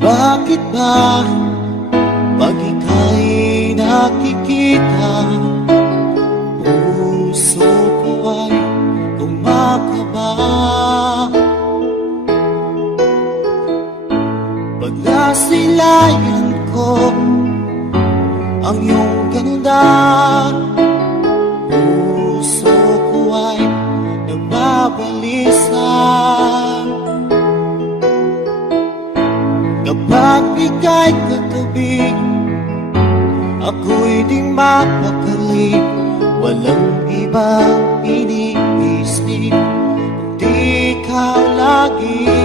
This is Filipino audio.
Bakit ba pag ika'y nakikita, puso ko ay kumakaba? Pag nasilayan ko ang iyong ganda, puso ko ay nagbabalisa. Kapag ika'y katabi, ako'y di mapakali. Walang ibang iniisip, kundi ikaw lagi.